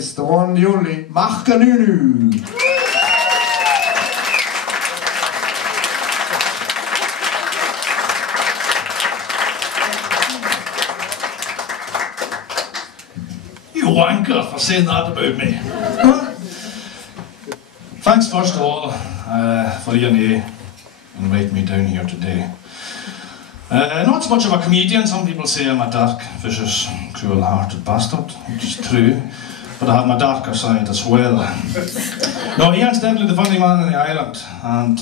It's the one, the only, Macleod. You wanker for saying that about me. Huh? Thanks first of all for you invite me down here today. Not so much of a comedian. Some people say I'm a dark, vicious, cruel-hearted bastard, which is true, but I have my darker side as well. No, Ian's definitely the funny man on the island, and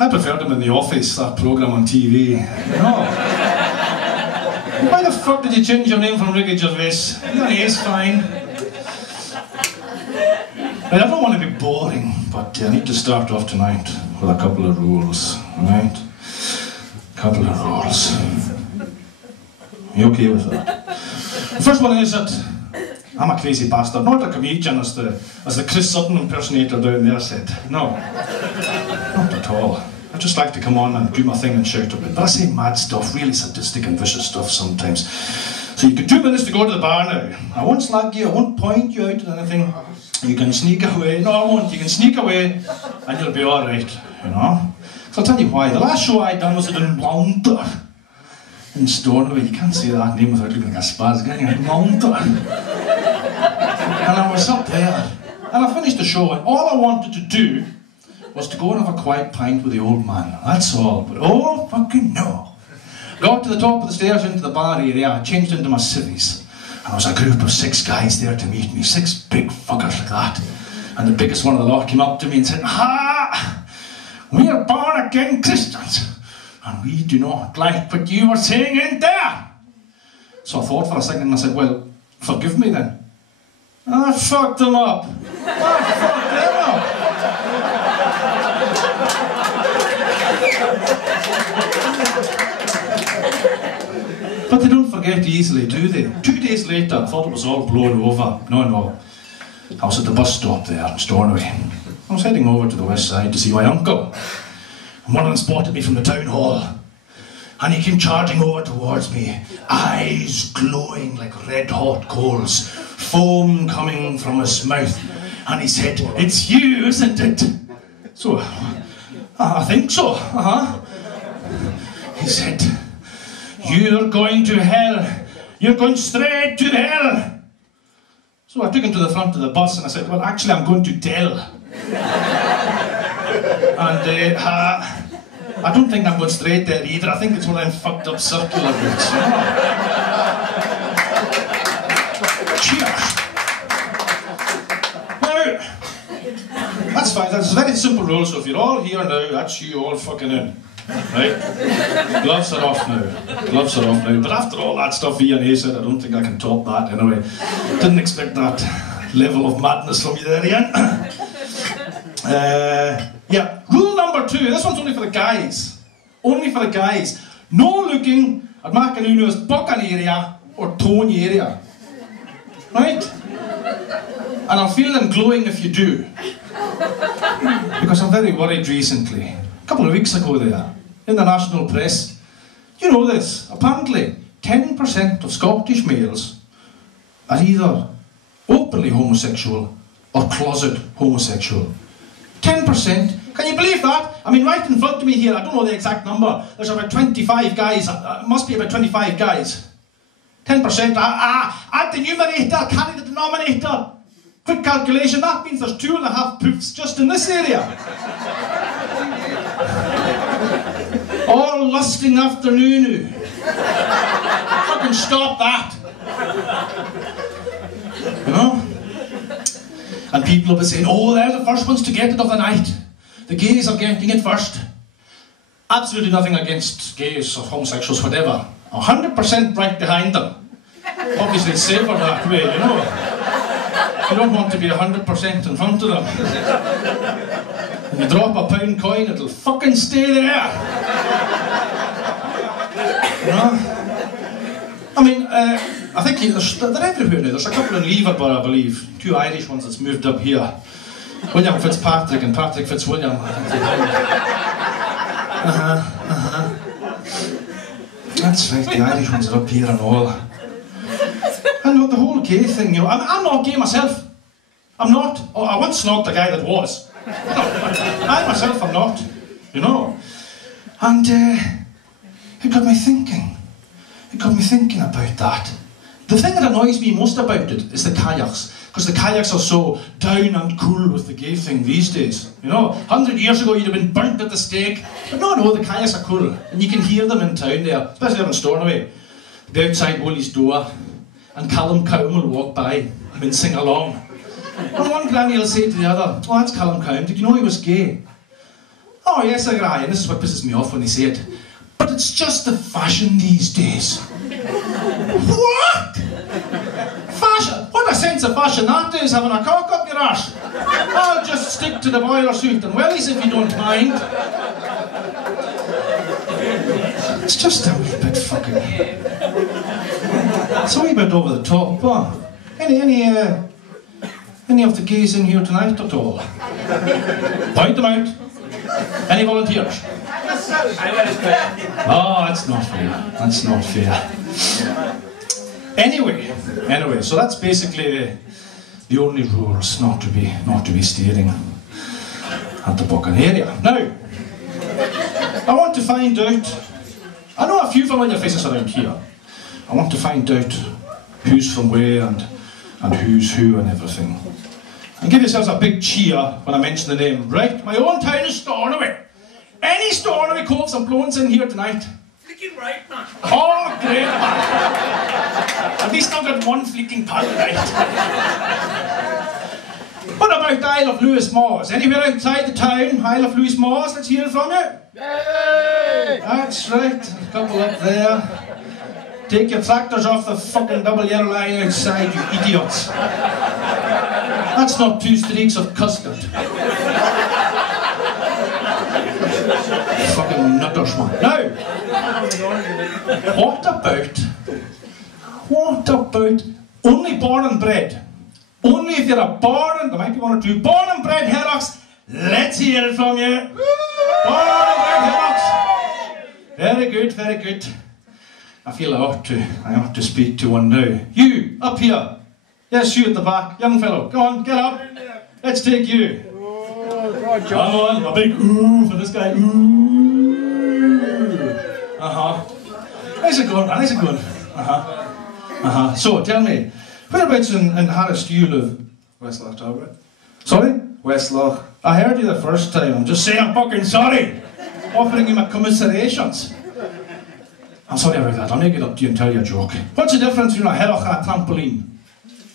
I preferred him in The Office, that programme on TV. You know? Why the fuck did you change your name from Ricky Gervais? Yeah, he is fine. I don't want to be boring, but I need to start off tonight with a couple of rules, alright? Couple of rules. You okay with that? The first one is that I'm a crazy bastard, not a comedian as the Chris Sutton impersonator down there said. No, not at all. I just like to come on and do my thing and shout a bit. But I say mad stuff, really sadistic and vicious stuff sometimes. So you get 2 minutes to go to the bar now. I won't slag you, I won't point you out or anything. You can sneak away. No, I won't. You can sneak away and you'll be alright, you know? So I'll tell you why. The last show I done was at Mounter in Stornoway. You can't say that name without looking like a spaz, can you? Mounter. And I was up there. And I finished the show and all I wanted to do was to go and have a quiet pint with the old man. That's all. But oh fucking no. Got to the top of the stairs into the bar area. I changed into my civvies. And there was a group of 6 guys there to meet me. 6 big fuckers like that. And the biggest one of the lot came up to me and said, "Ha! We are born again Christians, and we do not like what you were saying in there." So I thought for a second and I said, "Well, forgive me then." And I fucked them up. But they don't forget easily, do they? 2 days later, I thought it was all blown over. No. I was at the bus stop there in Stornoway. I was heading over to the west side to see my uncle. And one of them spotted me from the town hall. And he came charging over towards me, eyes glowing like red hot coals, foam coming from his mouth. And he said, "It's you, isn't it?" So, I think so, He said, "You're going to hell. You're going straight to hell." So I took him to the front of the bus and I said, "Well, actually, I'm going to tell." And I don't think I'm going straight there either. I think it's one of them fucked up circular routes. You know? Cheers. Now, that's fine. That's a very simple rule. So if you're all here now, that's you all fucking in. Right? Gloves are off now. Gloves are off now. But after all that stuff Ian said, I don't think I can top that anyway. Didn't expect that level of madness from you there, Ian. Yeah, rule number 2. This one's only for the guys. Only for the guys. No looking at Macleod's buchan area or Tony area. Right? And I'll feel them glowing if you do. Because I'm very worried recently. A couple of weeks ago there, in the national press, you know this, apparently 10% of Scottish males are either openly homosexual or closet homosexual. 10%? Can you believe that? I mean, right in front of me here, I don't know the exact number, there's about 25 guys, must be about 25 guys. 10%, add the numerator, carry the denominator. Quick calculation, that means there's 2.5 poofs just in this area. All lusting after noonoo. Fucking stop that. You know? And people will be saying, "Oh, they're the first ones to get it of the night. The gays are getting it first." Absolutely nothing against gays or homosexuals, whatever. 100% right behind them. Obviously it's safer that way, you know. You don't want to be 100% in front of them. When you drop a £1 coin, it'll fucking stay there. You know? I mean, I think they're everywhere now. There's a couple in Leverburgh, I believe. 2 Irish ones that's moved up here. William Fitzpatrick and Patrick Fitzwilliam. That's right, the Irish ones are up here and all. I And the whole gay thing, you know, I'm not gay myself. I'm not. Oh, I once snogged the guy that was. No, I myself am not, you know. And it got me thinking. It got me thinking about that. The thing that annoys me most about it is the kayaks. Because the kayaks are so down and cool with the gay thing these days. You know, 100 years ago you'd have been burnt at the stake. But no, the kayaks are cool. And you can hear them in town there, especially up in Stornoway. Be outside Woolly's door, and Callum Cowan will walk by, mincing along. And one granny will say to the other, "Oh, that's Callum Cowan, did you know he was gay?" "Oh yes, I agree," and this is what pisses me off when they say it. "But it's just the fashion these days." What? Fashion? What a sense of fashion that is, having a cock up your arse. I'll just stick to the boiler suit and wellies if you don't mind. It's just a wee bit fucking... It's a wee bit over the top, but... Any of the gays in here tonight at all? Point them out. Any volunteers? Oh, that's not fair. That's not fair. Anyway, so that's basically the only rules, not to be staring at the bucking area. Now, I want to find out. I know a few familiar faces around here. I want to find out who's from where and who's who and everything. And give yourselves a big cheer when I mention the name. Right, my own town is Stornoway. Any Stornoway coves and blowings in here tonight? Flicking right, man. Oh, great, man. At least I've got one flicking pal right. What about the Isle of Lewis Moors? Anywhere outside the town, Isle of Lewis Moors? Let's hear it from you. Yay! That's right, a couple up there. Take your tractors off the fucking double yellow line outside, you idiots. That's not 2 streaks of custard. Fucking nutters, man. Now, what about only born and bred? Only if you're a born and, there might be one or two, born and bred Herrocks, let's hear it from you. Born and bred Herrocks. Very good, very good. I feel I ought to speak to one now. You, up here. Yes, you at the back. Young fellow, go on, get up. Let's take you. Come on, a big ooh for this guy. Ooh. How's it going, man? How's it going? So, tell me, whereabouts in Harris do you live? Westloch, Talbot. Sorry? Westloch. I heard you the first time. I'm just saying I'm fucking sorry. Offering you my commiserations. I'm sorry about that. I'll make it up to you and tell you a joke. What's the difference between a Herroch and a trampoline?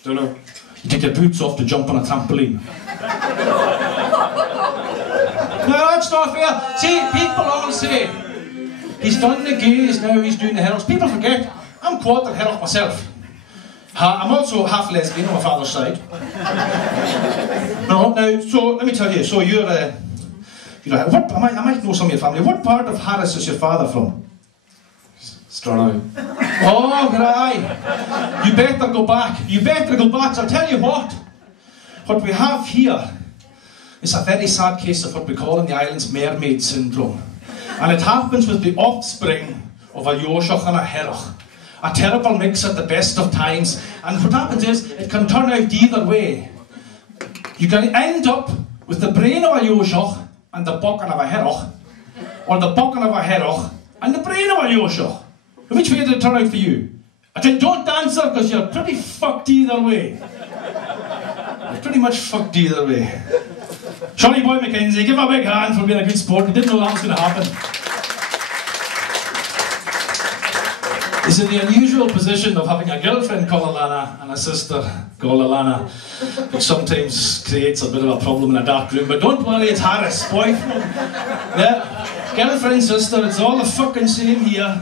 Don't know. You take your boots off to jump on a trampoline. No, that's not fair. See, people all say, he's done the gays, now he's doing the Herrochs. People forget, I'm quarter Herroch myself. I'm also half lesbian on my father's side. No, now, so let me tell you, so you're what, I might know some of your family. What part of Harris is your father from? Stornoway. Oh, right. You better go back. You better go back. So I'll tell you what. What we have here is a very sad case of what we call in the islands mermaid syndrome. And it happens with the offspring of a Yoshach and a Herroch. A terrible mix at the best of times. And what happens is, it can turn out either way. You can end up with the brain of a Yoshach and the bucking of a Herroch. Or the bucking of a Herroch and the brain of a Yoshach. Which way did it turn out for you? I tell you, don't answer because you're pretty fucked either way. You're pretty much fucked either way. Johnny Boy Mackenzie, give him a big hand for being a good sport. He didn't know that was going to happen. He's in the unusual position of having a girlfriend called Alana and a sister called Alana, which sometimes creates a bit of a problem in a dark room. But don't worry, it's Harris, boy. Yeah, girlfriend, sister, it's all the fucking same here.